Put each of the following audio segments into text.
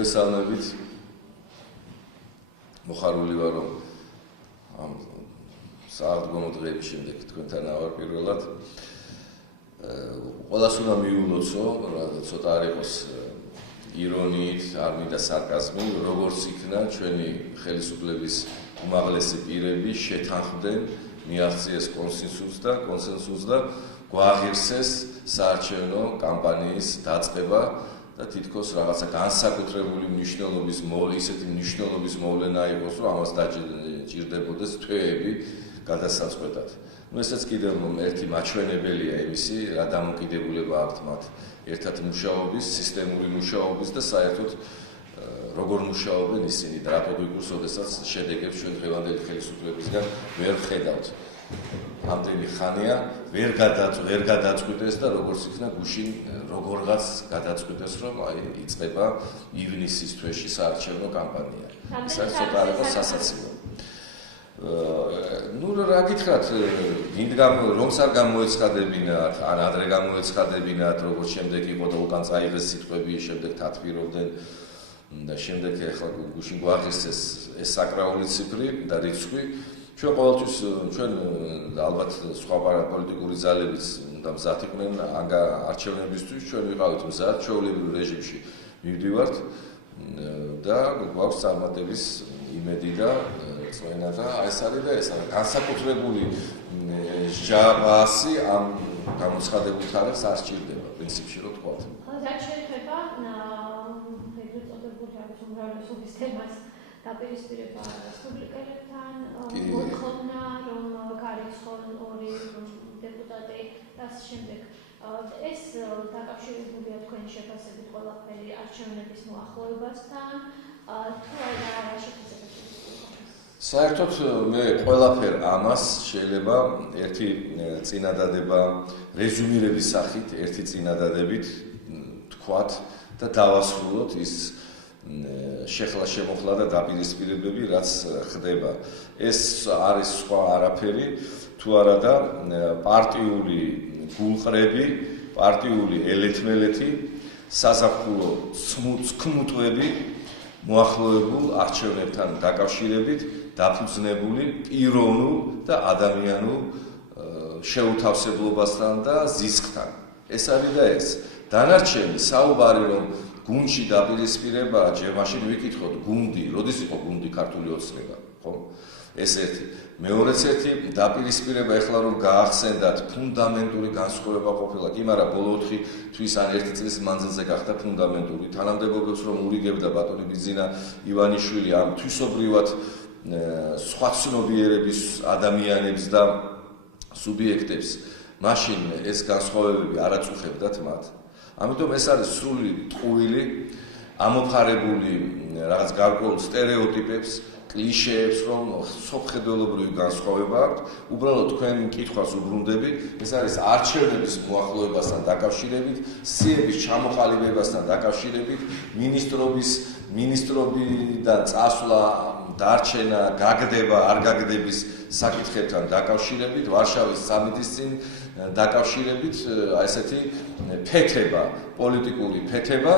მოგესალმებით. მოხარული ვარ, რომ ამ საარდგომო დღეების შემდეგ თქვენთან ავარ პირველად. ყველას უნდა მიულოცო, ცოტა არ იყოს ირონიით, არ მინდა სარკაზმი, როგორც იქნა ჩვენი ხელისუფლების უმაღლესი პირები შეთანხმდნენ, მიაღწიეს კონსენსუსს და გვააღირსეს საარჩევნო კამპანიის დაწყება და თითქოს რაღაცა განსაკუთრებული მნიშვნელობის ისეთი მნიშვნელობის მოვლენა იყოს, რომ ამას დაჭირდებოდეს თვეები გადასაწყვეტად. ესეც კიდევ ერთი მაჩვენებელია იმისი, რა დამოკიდებულება აქვთ მათ ერთად მუშაობის, სისტემური მუშაობის და საერთოდ როგორ მუშაობენ ისინი და რატო გვიგურს, როდესაც შედეგებს ჩვენ დღევანდელი ხელისუფლებისგან ვერ ხედავთ. ამდენი ხანია ვერ გადაწყვიტეს და როგორც იქნა გუშინ როგორღაც გადაწყვიტეს, რომ იწყება ივნისის თვეში საარჩევნო კამპანია. ეს არის ცოტა არ იყო სასაცილო. რა გითხრათ, რომც არ გამოეცხადებინათ, ან ადრე გამოეცხადებინათ, როგორც შემდეგ იყო და უკან წაიღეს სიტყვები, შემდეგ თათბირობდნენ და შემდეგ ახლა გუშინ გვაღირსეს ეს საკრაული ციფრი და რიცხვი. ჩვენ ყოველთვის ჩვენ ალბათ სხვა პოლიტიკური ძალებიც და მზად იყვნენ არჩევნებისთვის, ჩვენ ვიყავით მზად, ჩვეულებრივ რეჟიმში მივდივართ და გვაქვს წარმატების იმედი და წვენა და ეს არის და ეს არის განსაკუთრებული ჯაბასი ამ გამოცხადებულ თარიღს არ სჭირდება პრინციპში რო თქვათ. რაც შეეხება ეგრეთ წოდებული უმრავლესობის თემას დაპირისპირება რესპუბლიკელებთან, მოთხოვნა რომ გარიცხონ ორი დეპუტატი და შემდეგ ეს დაკავშირებულია თქვენი შეფასებით ყველაფერი არჩევნების მოახლოებასთან, თუ არა შეფასებით? საერთოდ მე ყველაფერ ამას შეიძლება ერთი წინადადება რეზუმირების სახით, ერთი წინადადებით თქვათ და დავასრულოთ ის შეხლა-შემოხლა და დაპირისპირებები, რაც ხდება. ეს არის სხვა არაფერი, თუ არა და პარტიული გულყრები, პარტიული ელეთმელეთი, საზაფხულო ცქმუტვები მოახლოებულ არჩევნებთან დაკავშირებით დაფუძნებული პიროვნულ და ადამიანურ შეუთავსებლობასთან და ზისხთან. ეს არის და ეს. დანარჩენი საუბარი რომ გუნდში დაპირისპირება, ჯერ მაშინ ვიკითხოთ გუნდი, როდის იყო გუნდი ქართული ოცნება, ხო? ეს ერთი. მეორეც ერთი დაპირისპირება ეხლა რომ გაახსენდათ ფუნდამენტური განსხვავება ყოფილა, კი, მაგრამ ბოლო 4 თვის ან 1 წლის მანძილზე გახდა ფუნდამენტური. თანამდებობებს რომ ურიგებდა ბატონი ბიძინა ივანიშვილი ამ თვისობრივად სხვა ცნობიერების ადამიანებს და სუბიექტებს, მაშინ ეს განსხვავებები არ აწუხებდათ მათ. ამიტომ ეს არის სრული ტყუილი, ამოფარებული რაღაც გარკვეულ სტერეოტიპებს, კლიშეებს, რომ სოფხედველობრივი განსხვავება აქვს. უბრალოდ თქვენ კითხვას უბრუნდებით, ეს არის არჩევნების მოახლოებასთან დაკავშირებით, სიების ჩამოყალიბებასთან დაკავშირებით, ministrobიდან წასვლა, დარჩენა, გაგდება, არ გაგდების საკითხებთან დაკავშირებით, ვარშავის სამიტის წინ დაკავშირებით, ესეთი ფეთება, პოლიტიკური ფეთება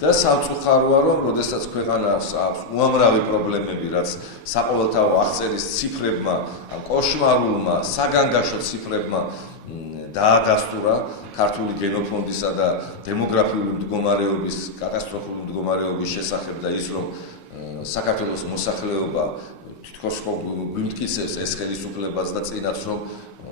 და სამწუხაროა, რომ როდესაც ქვეყანას აქვს უამრავი პრობლემები, რაც საყოველთაო აღწერის ციფრებმა, ამ კოშმარულმა, საგანგაშო ციფრებმა დაადასტურა ქართული გენოფონდისა და დემოგრაფიული მდგომარეობის, კატასტროფული მდგომარეობის შესახებ და ის რომ საქართველოს მოსახლეობა თითქოს გვიმტკიცებს ეს ხელისუფლებას და წინაც რომ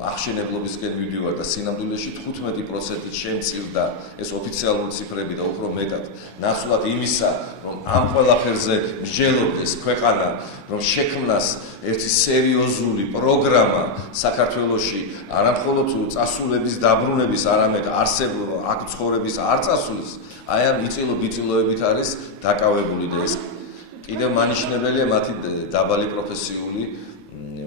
აღშენებლობისკენ მივდივარ და სინამდვილეში 15%-ით შემცირდა ეს ოფიციალური ციფრები და უფრო მეტად. ნაცვლად იმისა, რომ ამ ყველაფერზე მსჯელობდეს ქვეყანა, რომ შექმნას ერთი სერიოზული პროგრამა საქართველოში არამხოლოდ წასულების დაბრუნების, არამედ არსებულ აქ ცხოვრების არ წასulis, აი ამ იწილო-ბიწილოებით არის დაკავებული და ეს კიდევ მანიშნებელია მათი დაბალი პროფესიული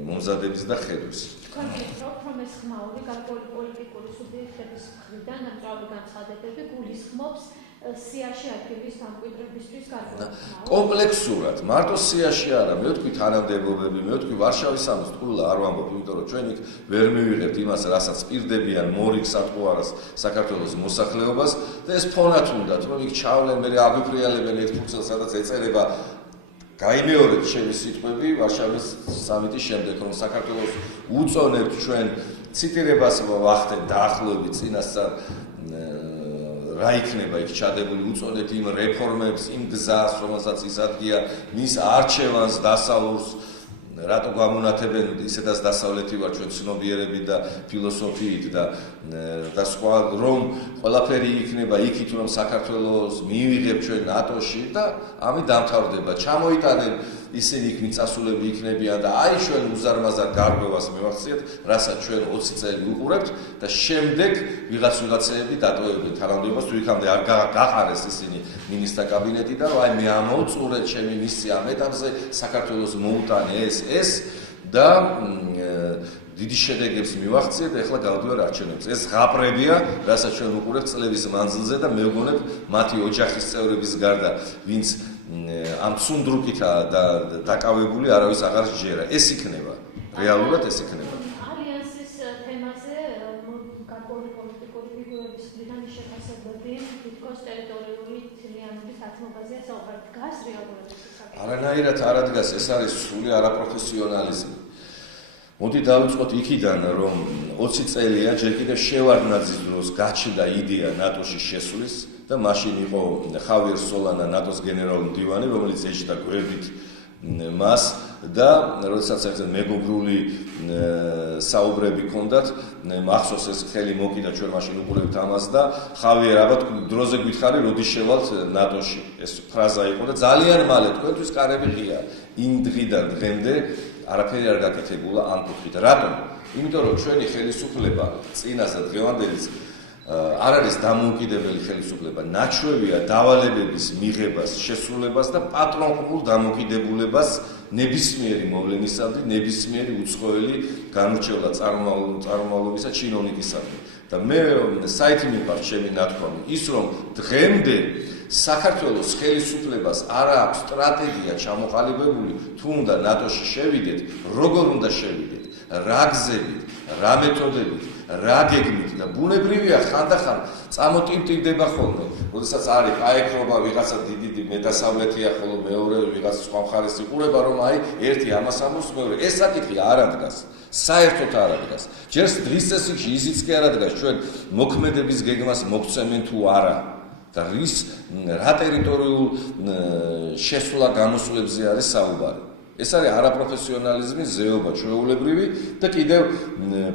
მომზადების და ხედვის. კონკრეტულად რომ ეს ხმაური გარკვეული პოლიტიკური სუბიექტების მხრიდან ნამწვავი განცხადებები გულისხმობს სიაში ადგილის დამკვიდრებისთვის გარკვეულ. კომპლექსურად, მარტო სიაში არა, მე ვთქვი თანამდებობები, მე ვთქვი ვარშავის სამოს თქულა არ ვამბობ, იმიტომ რომ ჩვენ იქ ვერ მივიღებთ იმას, რასაც პირდებიან მორიგ სათხოვარას საქართველოს მოსახლეობას და ეს ფონად უნდათ, რომ იქ ჩავლენ, მე აგვიფრიალებენ ერთ ფურცელს, სადაც ეწერება გაიმეორეთ ჩემი სიტყვები ვარშავის სამიტის შემდეგ, რომ საქართველოს უწონებთ ჩვენ ციტირებას ვახდენ დაახლოებით წინასწარ რა იქნება იქ ჩადებული უწოდეთ იმ რეფორმებს, იმ გზას, რომელსაც ისადგია მის არჩევანს, დასავლურს, რატო გამონათებენ ისედაც დასავლეთი ვარ ჩვენ ცნობიერები და ფილოსოფიით და სხვა რომ ყველაფერი იქნება იქით რომ საქართველოს მივიღებ ჩვენ ნატოში და ამით დამთავრდება. ჩამოიტანენ ისინი იქ მიწასულები იქნებიან და აი ჩვენ უზარმაზარ გარკვევას მივახციეთ, რასაც ჩვენ 20 წელი უყურებთ და შემდეგ ვიღაცეები დატოვებენ თანამდებობას, თუ იქამდე არ გაყარეს ისინი მინისტრთა კაბინეტი და აი მე ამოვწურე ჩემი მისია ამ ეტაპზე საქართველოს მოუტანე ეს და დიდი შედეგებს მივახციეთ, ეხლა გავდივარ არჩევნებზე. ეს ღაპრებია, რასაც ჩვენ უყურებთ წლების მანძილზე და მე ვგონებ მათი ოჯახის წევრების გარდა, ვინც ამ ცუნდრუკითა დაკავებული არავის აღარ შეერა. ეს იქნება, რეალურად ეს იქნება. ალიანსის თემაზე გარკვეული პოლიტიკური ფიგურების მხრიდან შეფასებები თითქოს ტერიტორიული თლიანობის ათმობაზეა საუბარი. დგას რეალურად ეს საკითხი? არანაირად არ დგას, ეს არის სრული არაპროფესიონალიზმი. მოდი დავიწყოთ იქიდან, რომ 20 წელია ჯერ კიდევ შევარდნაძის დროს გაჩნდა იდეა ნატოში შესვლის და მაშინ იყო ხავიერ სოლანა ნატოს გენერალური მდივანი, რომელიც ეჭდა გვერდით მას და როდესაც ახლა მეგობრული საუბრები ჰქონდათ, მახსოვს ეს ხელი მოკიდა ჩვენ მაშინ უყურებთ ამას და ხავიერ აბა დროზე გითხარი, როდის შევალთ ნატოში. ეს ფრაზა იყო და ძალიან მალე თქვენთვის კარები ღია. იმ დღიდან დღემდე არაფერი არ გაკეთებულა ამ კუთხით. რატომ? იმიტომ რომ ჩვენი ხელისუფლება წინას და დღევანდელის არ არის დამოუკიდებელი ხელისუფლება, ნაჩვევია დავალებების მიღებას, შესრულებას და პატრონულ დამოკიდებულებას ნებისმიერი მოვლენისადმი, ნებისმიერი უცხოელი განურჩევლა წარმომავლობისა ჩინოვნიკისადმი. და მე საითი მიყვარს ჩემი ნათქვამი, ის რომ დღემდე საქართველოს ხელისუფლებას არ აქვს სტრატეგია ჩამოყალიბებული, თუ უნდა ნატოში შევიდეთ, როგორ უნდა შევიდეთ, რა გზებით, რა მეთოდებით, რა გეგმით და ბუნებრივია ხანდახან წამოტივტივდება ხოლმე. როდესაც არის აეკრობა ვიღაცა დიდი მეტასავლეთია, ხოლო მეორე ვიღაცა სხვა მხარეს იყურება, რომ აი ერთი ამას ამბობს, მეორე ეს საკითხი არ ადგას. საერთოდ არ ადგას. ჯერ დღის წესრიგში ისიც კი არ ადგას, ჩვენ მოქმედების გეგმას მოგცემენ თუ არა. და რა ტერიტორიულ შესვლა გამოსვლებზე არის საუბარი. ეს არის არაპროფესიონალიზმის ზეობა ჩვეულებრივი და კიდევ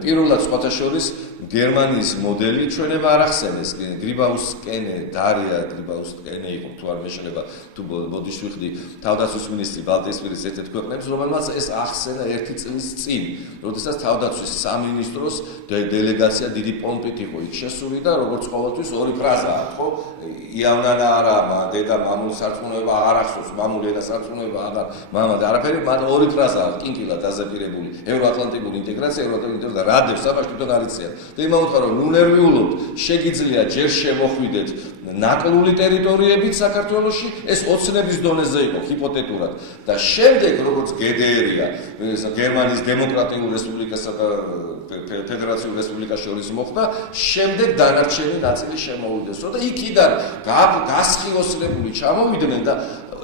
პირველად სხვათა შორის გერმანიის მოდელი ჩვენება არ ახსენეს. გრიბაუსკენე, დარია გრიბაუსკენე იყო თუ არ მეშლება, თუ ბოდიში ვიხდი თავდაცვის მინისტრი ბალტიისპირის ერთ-ერთ ქვეყნებს, რომელმაც ეს ახსენა 1 წლის წინ, როდესაც თავდაცვის სამინისტროს დელეგაცია დიდი პომპით იყო იქ შესული და როგორც ყოველთვის ორი ფრაზა ხო, იავნანა არა, დედა მამულ სარწმუნოება აღარ ახსოვს, მამულ ენა სარწმუნოება აღარ, მამა და არაფერი, მათ ორი ფრაზა კინკილად დაზაპირებული, ევროატლანტიკური ინტეგრაცია, ევროატლანტიკური და რადებს საბჭოთა თვითონ არიციან. და იმავდროულად რომ ნუ ნერვიულობთ, შეგიძლია ჯერ შემოხვიდეთ ნაკლული ტერიტორიებით საქართველოში, ეს ოცნების დონეზე იყო ჰიპოთეტურად და შემდეგ როგორც GDR-ია, გერმანიის დემოკრატიულ რესპუბლიკასა და ფედერაციულ რესპუბლიკას შორის მოხდა, შემდეგ დანარჩენი ნაწილი შემოვიდეს, და იქიდან გასხილოსნებული ჩამოვიდნენ და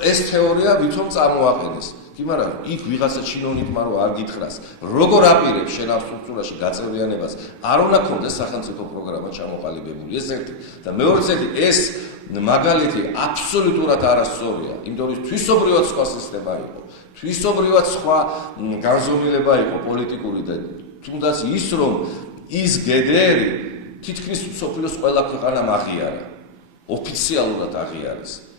ეს თეორია ვითომ წარმოაყენეს. კი, მაგრამ იქ ვიღაცა ჩინოვნიკმა რო არ გითხრას, როგორ აპირებს შენ ამ სტრუქტურაში გაწევრიანებას, არ უნდა ქონდეს სახელმწიფო პროგრამა ჩამოყალიბებული. ეს ერთი და მეორეცეთი, ეს მაგალითი აბსოლუტურად არასწორია, იმიტომ რომ თვისობრივად სხვა სისტემა იყო, თვისობრივად სხვა განზომილება იყო პოლიტიკური და თუნდაც ის რომ ის GDR თითქმის სოფლიოს ყველა ქვეყანამ აღიარა, ოფიციალურად აღიარეს.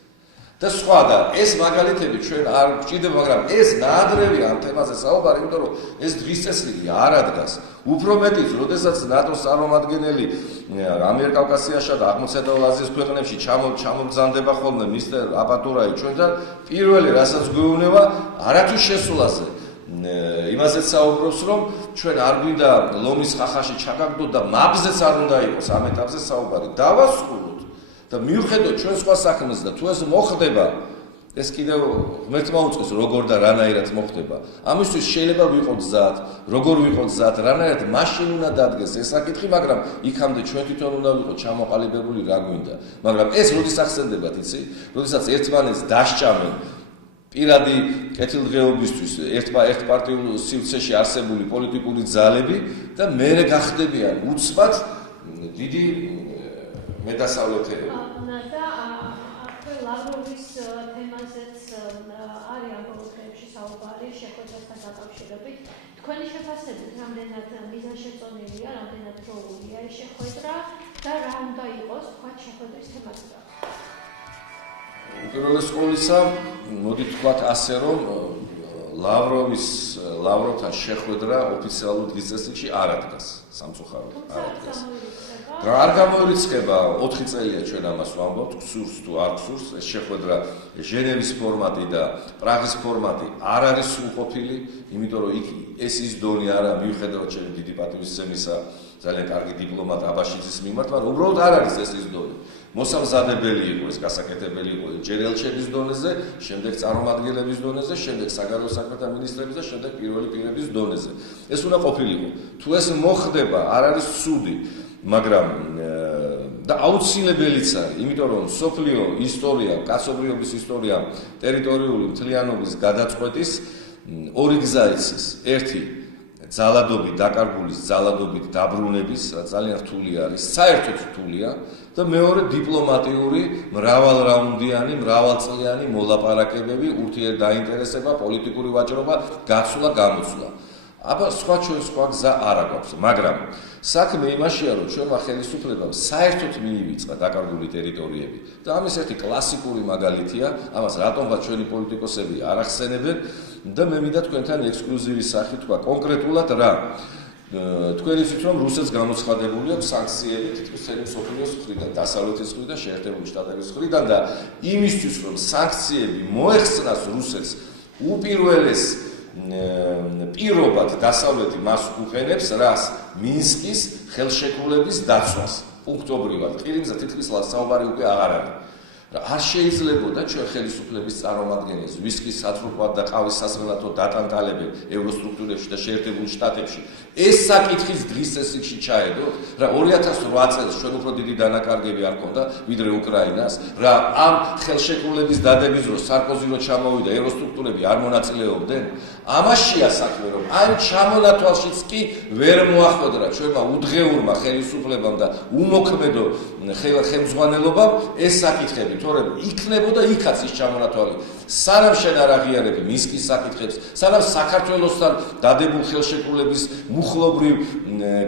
და სხვა და ეს მაგალითები ჩვენ არ გვჭირდება, მაგრამ ეს ნაადრევია ამ თემაზე საუბარი, იმიტომ რომ ეს დღის წესრიგი არ ადგას. უფრო მეტიც, როდესაც ნატოს წარმომადგენელი ამიერკავკასიაშა და აღმოსავლეთ აზიის ქვეყნებში ჩამოგზანდება ხოლმე მისტერ აპატურაი ჩვენთან, პირველი რასაც გვეუბნება, არათუ შესვლაზე. იმასაც საუბრობს, რომ ჩვენ არ გვინდა ლომის ხახაში ჩაგაგდოთ და მაბზეც არ უნდა იყოს ამ ეტაპზე საუბარი. დავასრულოთ. და მიუხედავად ჩვენ სხვა საქმეს და თუ ეს მოხდება ეს კიდევ ღმერთმა უწყოს როგორ და რანაირად მოხდება. ამისთვის შეიძლება ვიყოთ გზად, როგორ ვიყოთ გზად, რანაირად მაშინ უნდა დადგეს ეს საკითხი, მაგრამ იქამდე ჩვენ თვითონ უნდა ვიყოთ ჩამოყალიბებული რა გვინდა. მაგრამ ეს როდის ახსენდებათ, იცი? როდესაც ერთმანეთს დასჭამენ პირადი კეთილდღეობისთვის ერთპარტიულ სივრცეში არსებული პოლიტიკური ძალები და მერე გახდებიან უცბად დიდი მედასავლეთელები. ლავროვის თემაზეც არის ამ ბოლო დღეებში საუბარი შეხვედრასთან დაკავშირებით. თქვენი შეფასებით რამდენად მიზანშეწონილია, რამდენად დროულია ეს შეხვედრა და რა უნდა იყოს თქვათ შეხვედრის თემატიკა? უპირველეს ყოვლისა, მოდით ვთქვათ ასე, რომ ლავროვთან შეხვედრა ოფიციალურ დღესასწაულში არ ადგას, სამწუხაროდ არ ადგას. არ გამოირიცხება 4 წელია ჩვენ ამას ვამბობთ, გსურს თუ არ გსურს, ეს შეხვედრა ჟენევის ფორმატი და პრაღის ფორმატი არ არის სრულყოფილი, იმიტომ რომ იქ ეს ის დონე არა, მიუხედავად ჩემი დიდი პატივისცემისა, ძალიან კარგი დიპლომატ აბაშიძის მიმართ, მაგრამ უბრალოდ არ არის ეს ის დონე. მოსამზადებელი იყო ეს გასაკეთებელი იყო ჯერ ელჩების დონეზე, შემდეგ წარმომადგენლების დონეზე, შემდეგ საგარეო საქმეთა მინისტრების და შემდეგ პირველი პირების დონეზე. ეს უნდა ყოფილიყო. თუ ეს მოხდება, არ არის ცუდი. მაგრამ და აუცილებელიც არის, იმიტომ რომ სოფლიო ისტორია, კაცობრიობის ისტორია, ტერიტორიული მთლიანობის გადაწყვეტის ორი გზა იცის. ერთი ძალადობით დაკარგულის, ძალადობით დაბრუნების, ძალიან რთული არის, საერთოდ რთულია და მეორე დიპლომატიური, მრავალრაუნდიანი, მრავალწლიანი მოლაპარაკებები, ურთიერთდაინტერესება, პოლიტიკური ვაჭრობა, გაცვლა, გამოცვლა. აბა სხვა გზა არ აქვს, მაგრამ საქმე იმაშია, რომ ჩვენმა ხელისუფლებამ საერთოდ მიივიწყა დაკარგული ტერიტორიები და ამის ერთი კლასიკური მაგალითია, ამას რატომღაც ჩვენი პოლიტიკოსები არ ახსენებენ და მე მინდა თქვენთან ექსკლუზივი სახით თქვა კონკრეტულად რა. თქვენ იცით, რომ რუსეთს გამოცხადებული აქვს სანქციები თითქოს მთელი მსოფლიოს მხრიდან, დასავლეთის მხრიდან, შეერთებული შტატების მხრიდან და იმისთვის, რომ სანქციები მოეხსნას რუსეთს უპირველეს პირობად დასავლეთი მას უყენებს რას? მინსკის ხელშეკრულების დაცვას. პუნქტობრივად. ყირიმზე თითქმის საუბარი უკვე აღარ არის. არ შეიძლებოდა ჩვენ ხელისუფლების წარმომადგენლებს ვისკის სათრუპად და ყავის სასმელათო დატანტალებენ ევროსტრუქტურებში და შეერთებულ შტატებში. ეს საკითხის დღის წესრიგში ჩაედოთ, რა 2008 წელს ჩვენ უფრო დიდი დანაკარგები არ ქონდა ვიდრე უკრაინას, რა ამ ხელშეკრულების დადების დროს სარკოზი რო ჩამოვიდა ევროსტრუქტურები არ მონაწილეობდნენ. ამაშია საქმე, რომ ამ ჩამონათვალშიც კი ვერ მოახვედრა ჩვენმა უდგეურმა ხელისუფლებამ და უმოქმედო ხელმძღვანელობამ ეს საკითხები, თორემ იქნებოდა იქაც ის ჩამონათვალი. სანამ შენ არ აღიარებ მინსკის საკითხებს, სანამ საქართველოსთან დადებულ ხელშეკრულების მუხლობრივ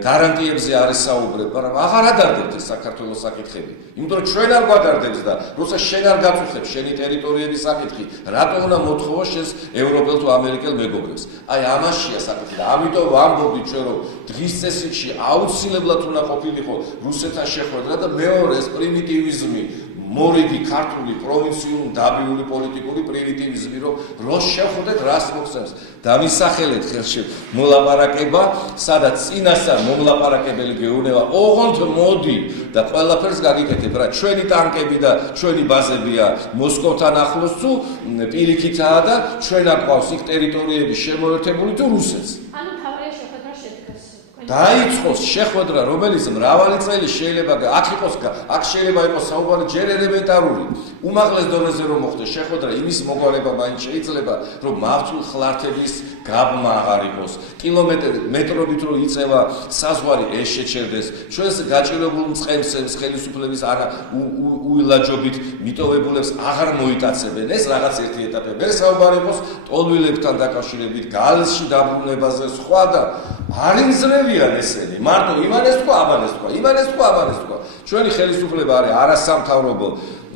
გარანტიებზე არის საუბრები, მაგრამ აღარ ადარდებთ ეს საქართველოს საკითხები. იმიტომ რომ ჩვენ არ გვადარდებს და როცა შენ არ გაწუხებს შენი ტერიტორიების საკითხი, რატომ უნდა მოთხოვო შენს ევროპელ თუ ამერიკელ მეგობრებს? აი ამაშია საკითხი და ამიტომ ვამბობთ ჩვენ რომ დღის წესრიგში აუცილებლად უნდა ყოფილიყო რუსეთთან შეხვედრა და მეორე ეს პრიმიტივიზმი მორიგი ქართული პროვინციულ-დაბიური პოლიტიკური პრიმიტივიზმი, რომ შევხვდეთ რას მოხსენს. დამისახელეთ ხელში მოლაპარაკება, სადაც წინასწარ მომლაპარაკებელი გეუბნება, ოღონდ მოდი და ყველაფერს გაგიკეთებ, რა ჩვენი ტანკები და ჩვენი ბაზებია მოსკოვთან ახლოს თუ პირიქითაა და ჩვენ აყვავს იქ ტერიტორიები შემოერთებული თუ რუსეთს. ანუ თავია შეხვედრა შედგეს. დაიწყოს შეხვედრა, რომელიც მრავალი წელი შეიძლება აქ შეიძლება იყოს საუბარი ჯერ ელემენტარული. უმაღლეს დონეზე რომ მოხდეს შეხვედრა, იმის მოგვარება მაინც შეიძლება, რომ მავთულ ხლართების გაბმა აღარ იყოს. მეტრობით რო იწევა საზღვარი ეს შეჩერდეს. ჩვენს გაჭირებულ მწყემსებს ხელისუფლების უილაჯობით მიტოვებულებს აღარ მოიტაცებენ. ეს რაღაც ერთი ეტაპი. მე საუბარი იყოს ტოლვილებთან დაკავშირებით, გალსში დაბრუნებაზე, სხვა და არ იმზრევიან ესენი. მარტო იმანეს თქვა, ამანეს თქვა, იმანეს თქვა, ამანეს თქვა. ჩვენი ხელისუფლება არის არასამთავრობო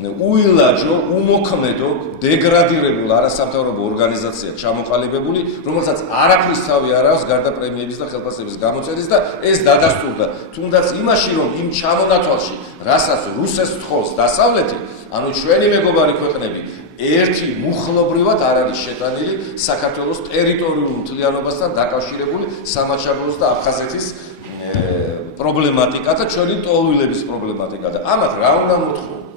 უილაჯო, უმოქმედო, დეგრადირებულ არასამთავრობო ორგანიზაცია ჩამოყალიბებული, რომელსაც არაფრის თავი არ აქვს გარდა პრემიების და ხელფასების გამოწერის და ეს დადასტურდა. თუნდაც იმაში, რომ იმ ჩამონათვალში, რასაც რუსეთს თხოვს დასავლეთი, ანუ ჩვენი მეგობარი ქვეყნები ერთი მუხლობრივად არ არის შეტანილი საქართველოს ტერიტორიულ მთლიანობასთან დაკავშირებული სამაჩაბლოს და აფხაზეთის პრობლემატიკა და ჩვენი ტოლვილების პრობლემატიკა და ამათ რა უნდა მოთხოვო?